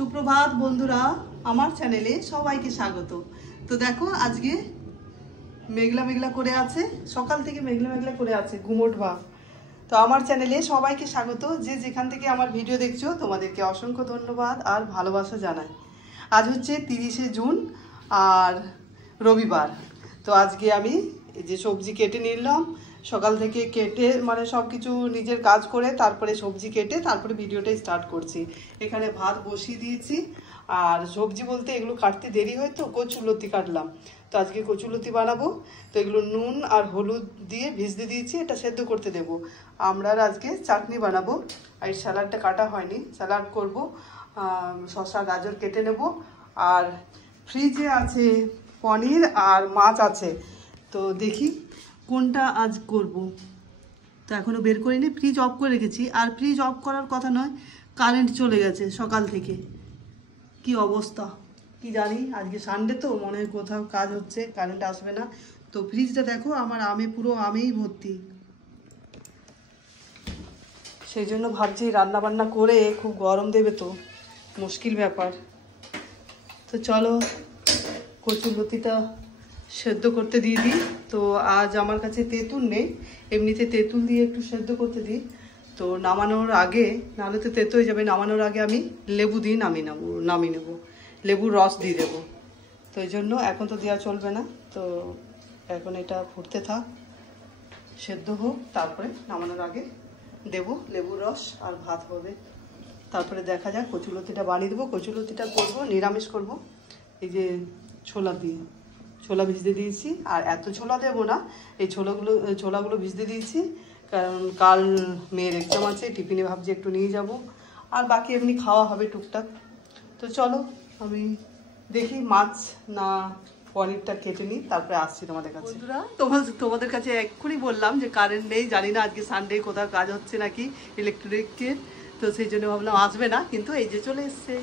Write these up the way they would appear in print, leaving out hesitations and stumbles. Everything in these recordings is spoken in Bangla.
সুপ্রভাত বন্ধুরা, আমার চ্যানেলে সবাইকে স্বাগত। তো দেখো আজকে মেঘলা মেঘলা করে আছে, সকাল থেকে মেঘলা মেঘলা করে আছে, গুমোট ভাব। তো আমার চ্যানেলে সবাইকে স্বাগত। যে যেখান থেকে আমার ভিডিও দেখছো তোমাদেরকে অসংখ্য ধন্যবাদ আর ভালোবাসা জানাই। আজ হচ্ছে 30শে জুন আর রবিবার। তো আজকে আমি এই যে সবজি কেটে নিলাম, সকাল থেকে কেটে মানে সব কিছু নিজের কাজ করে তারপরে সবজি কেটে তারপরে ভিডিওটা স্টার্ট করছি। এখানে ভাত বসিয়ে দিয়েছি আর সবজি বলতে এগুলো কাটতে দেরি হয় তো কচুলতি কাটলাম। তো আজকে কচুলতি বানাবো। তো এগুলো নুন আর হলুদ দিয়ে ভিজতে দিয়েছি, এটা সেদ্ধ করতে দেবো। আমরা আজকে চাটনি বানাবো। আর স্যালাডটা কাটা হয়নি, স্যালাড করব। শসা গাজর কেটে নেব। আর ফ্রিজে আছে পনির আর মাছ আছে, তো দেখি কোনটা আজ করব। তো এখনও বের করিনি, ফ্রিজ অফ করে রেখেছি। আর ফ্রিজ অফ করার কথা নয়, কারেন্ট চলে গেছে সকাল থেকে। কি অবস্থা কি জানি, আজকে সানডে তো মনে হয় কোথাও কাজ হচ্ছে, কারেন্ট আসবে না। তো ফ্রিজটা দেখো আমার আমে পুরো আমেই ভর্তি। সেই জন্য ভাবছি রান্না বান্না করে, খুব গরম দেবে তো মুশকিল ব্যাপার। তো চলো কচুলতিটা সেদ্ধ করতে দিয়ে দিই। তো আজ আমার কাছে তেঁতুল নেই, এমনিতে তেঁতুল দিয়ে একটু সেদ্ধ করতে দিই। তো নামানোর আগে, নাহলে তো তেঁতো হয়ে যাবে, নামানোর আগে আমি লেবু দিয়ে নামিয়ে নেবো, লেবুর রস দিয়ে দেবো। তো এই জন্য এখন তো দেওয়া চলবে না। তো এখন এটা ফুটতে থাক, সেদ্ধ হোক, তারপরে নামানোর আগে দেবো লেবুর রস আর ভাত হবে। তারপরে দেখা যাক কচুলতিটা বানিয়ে দেবো। কচুলতিটা করবো নিরামিষ করব। এই যে ছোলা দিয়ে, ছোলা ভিজতে দিয়েছি। আর এত ছোলা দেবো না, এই ছোলাগুলো ভিজতে দিয়েছি কারণ কাল মেয়ের এক্সাম আছে, টিফিনে ভাবছি একটু নিয়ে যাব। আর বাকি এমনি খাওয়া হবে টুকটাক। তো চলো আমি দেখি মাছ না পনিরটা কেটে নিই, তারপরে আসছি তোমাদের কাছে। তোমাদের কাছে এক্ষুনি বললাম যে কারেন্ট নেই, জানি না আজকে সানডে কোথাও কাজ হচ্ছে নাকি ইলেকট্রিকের। তো সেই জন্য ভাবলাম আসবে না, কিন্তু এই যে চলে এসছে।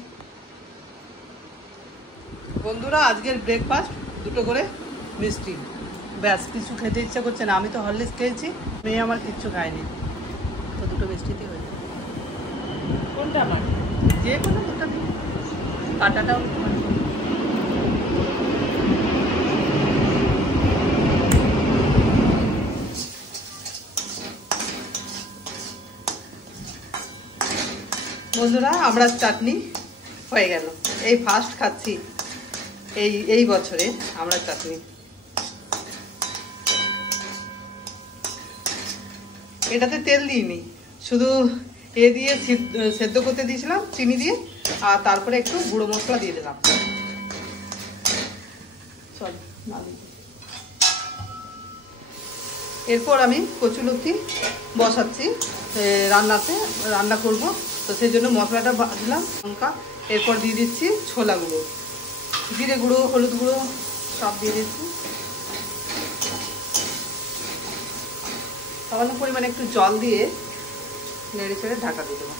বন্ধুরা আজকের ব্রেকফাস্ট দুটো করে মিষ্টি, ব্যাস, কিছু খেতে ইচ্ছা করছে না। আমি তো হরলিক্স খেয়েছি, মেয়ে আমার কিচ্ছু খায়নি। তো দুটো মিষ্টিতে হয়ে যায়। কোনটা আমার? যে কোনো দুটো দিন, কাটাটাও। বন্ধুরা আমরা চাটনি হয়ে গেল, এই ফার্স্ট খাচ্ছি এই বছরে আমরা চাটনি। এটাতে তেল দিইনি, শুধু দিয়ে সেদ্ধ করতে দিয়েছিলাম চিনি দিয়ে, আর তারপরে একটু গুঁড়ো মশলা দিয়ে দিলাম। এরপর আমি কচুলতি বসাচ্ছি রান্না করব। তো সেই জন্য মশলাটা ভাজলাম, লঙ্কা, এরপর দিয়ে দিচ্ছি ছোলা গুঁড়ো, জিরে গুঁড়ো, হলুদ গুঁড়ো সব দিয়ে দিচ্ছি। সামান্য পরিমাণে একটু জল দিয়ে নেড়ে চেড়ে ঢাকা দিয়ে দেবো।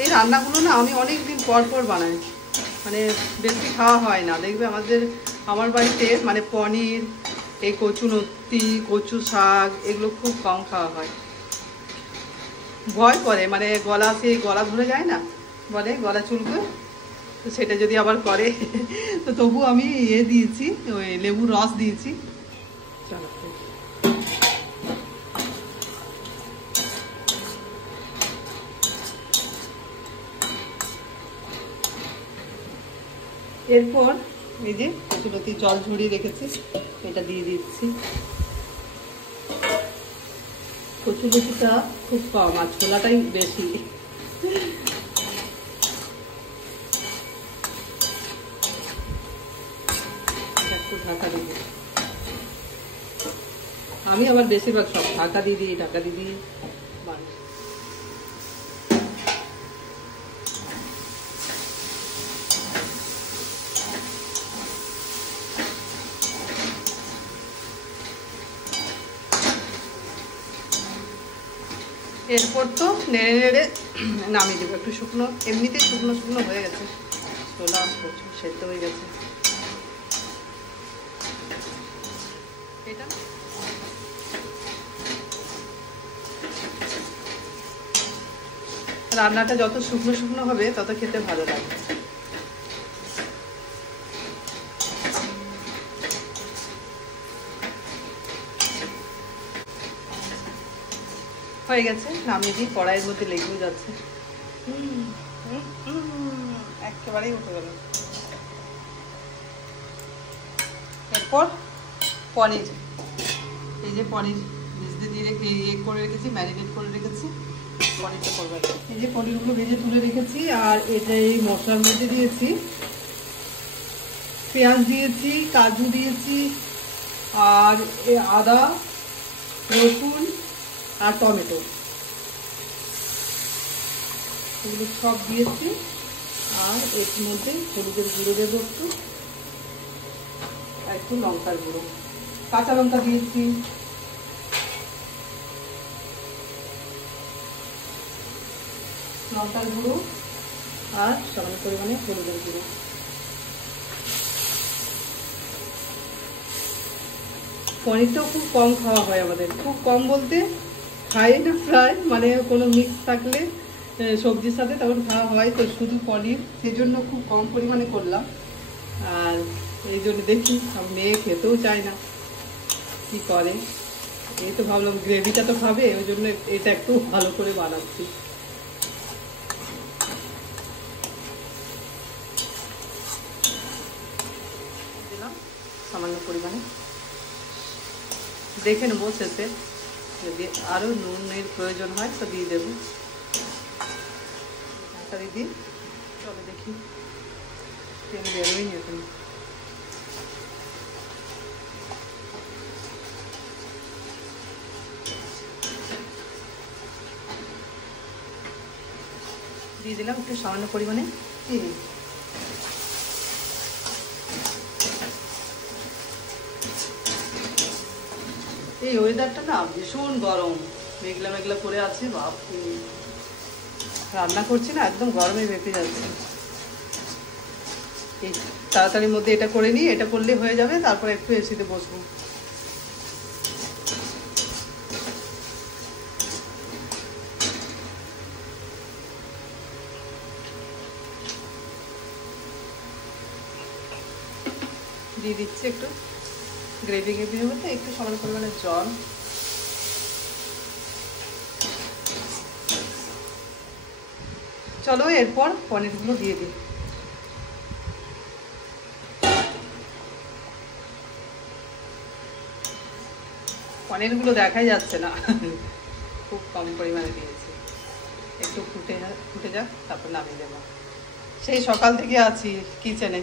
এই রান্নাগুলো না আমি অনেক দিন পর পর বানাই, মানে বেশি খাওয়া হয় না। দেখবে আমার বাড়িতে মানে পনির, এই কচুলতি, কচু শাক এগুলো খুব কম খাওয়া হয়। ভয় করে, মানে গলা ধরে যায় না, বলে গলা চুলকে, তো সেটা যদি আবার করে তো তবু আমি দিয়েছি, ওই লেবুর রস দিয়েছি। এরপর এই যে কচুলতি জল ঝরিয়ে রেখেছি, এটা দিয়ে দিচ্ছি। কচুলতিটা খুব কম আর ছোলাটাই বেশি। একটু ঢাকা দিব, আমি আবার বেশিরভাগ সব ঢাকা দিয়ে দিই বানাই। এরপর তো নেড়ে নেড়ে নামিয়ে দেবো। একটু শুকনো, এমনিতেই শুকনো শুকনো হয়ে গেছে, ছোলা প্রচুর সেদ্ধ হয়ে গেছে। এটা রান্নাটা যত শুকনো শুকনো হবে তত খেতে ভালো লাগবে। হয়ে গেছে, নামিয়ে দিই, কড়াইয়ের মধ্যে লেগেও যাচ্ছে, একেবারেই উঠে গেল। এরপর পনির, এই যে পনির ভিজতে দিয়ে করে রেখেছি, ম্যারিনেট করে রেখেছি, পনিরটা করবে। এই যে পনিরগুলো ভেজে তুলে রেখেছি, আর এটা এই মশলার মধ্যে দিয়েছি, পেঁয়াজ দিয়েছি, কাজু দিয়েছি, আর আদা, রসুন আর টমেটো, এগুলো সব দিয়েছি। আর এর মধ্যে হলুদের গুঁড়ো দেবো একটু, একটু লঙ্কার গুঁড়ো, কাঁচা লঙ্কা দিয়েছি, লঙ্কার গুঁড়ো আর সামান্য পরিমাণে হলুদের গুঁড়ো। পনিরটাও খুব কম খাওয়া হয় আমাদের, খুব কম বলতে খাই না প্রায়, মানে কোনো মিক্স থাকলে সবজির সাথে তখন খাওয়া হয়, তো শুধু পনির, সেজন্য খুব কম পরিমাণে করলাম। আর এই জন্য দেখি মেয়ে খেতেও চায় না, কি করে। এই তো ভাবলাম গ্রেভিটা তো খাবে, ওই জন্য এটা একটু ভালো করে বানাচ্ছি। দিলাম সামান্য পরিমাণে, দেখে নেবো শেষে যদি আরও নুনের প্রয়োজন হয় তো দিয়ে দেবো। দিদি চলো দেখি, তেল বেরোয়নি এখন। দিয়ে দিলাম একটু সামান্য পরিমাণে চিনি। এই ওয়েদারটা না ভীষণ গরম, মেঘলা মেঘলা করে আছে, বাপরে রান্না করছি না, একদম গরমে বেঁপে যাচ্ছে। এই তাড়াতাড়ির মধ্যে এটা করে নিই, এটা করলে হয়ে যাবে, তারপর একটু এসিতে বসবো। দিয়ে দিচ্ছি একটু গ্রেভি গ্রেভি হবে, একটু সামান্য পরিমাণে জল। চলো এরপর পনিরগুলো দিয়ে দিই। পনিরগুলো দেখাই যাচ্ছে না, খুব কম পরিমাণে দিয়েছি, একটু ফুটে যাক, তারপর নামিয়ে দেবো। সেই সকাল থেকে আছি কিচেনে,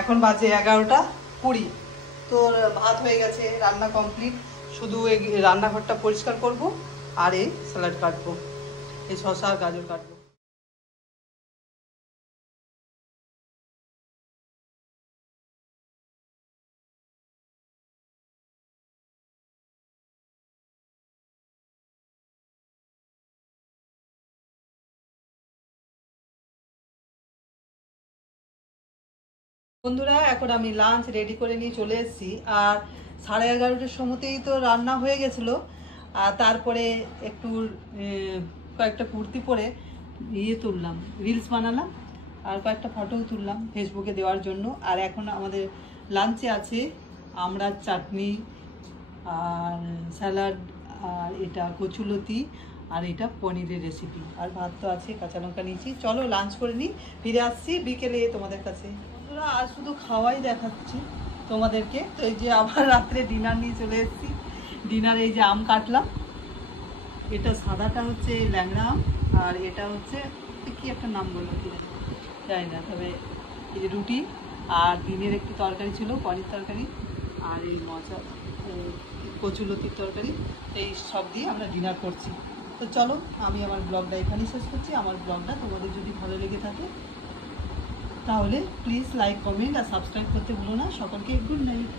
এখন বাজে 11:20। তো ভাত হয়ে গেছে, রান্না কমপ্লিট, শুধু এই রান্নাঘরটা পরিষ্কার করব আর এই স্যালাড কাটবো, এই শসা আর গাজর কাটবো। বন্ধুরা এখন আমি লাঞ্চ রেডি করে নিয়ে চলে এসেছি, আর 11:30টার সময়তেই তো রান্না হয়ে গেছিলো। আর তারপরে একটু কয়েকটা কুর্তি পরে তুললাম, রিলস বানালাম, আর কয়েকটা ফটোও তুললাম ফেসবুকে দেওয়ার জন্য। আর এখন আমাদের লাঞ্চে আছে আমড়ার চাটনি আর স্যালাড, আর এটা কচুলতি, আর এটা পনিরের রেসিপি, আর ভাত তো আছে, কাঁচা লঙ্কা নিয়েছি। চলো লাঞ্চ করে নিই, ফিরে আসছি বিকেলে তোমাদের কাছে। বন্ধুরা আর শুধু খাওয়াই দেখাচ্ছি তোমাদেরকে। তো এই যে আবার রাত্রে ডিনার নিয়ে চলে এসেছি। ডিনারে এই যে আম কাটলাম, এটা সাদাটা হচ্ছে ল্যাংড়া আম, আর এটা হচ্ছে কি একটা নাম বললো কি জানি না, তবে এই যে রুটি, আর দিনের একটু তরকারি ছিল, পনির তরকারি, আর এই মজা কচুলতির তরকারি, এই সব দিয়ে আমরা ডিনার করছি। তো চলো আমি আমার ব্লগটা এখানেই শেষ করছি। আমার ব্লগটা তোমাদের যদি ভালো লেগে থাকে তাহলে প্লিজ লাইক, কমেন্ট আর সাবস্ক্রাইব করতে ভুলো না। সকলকে গুড নাইট।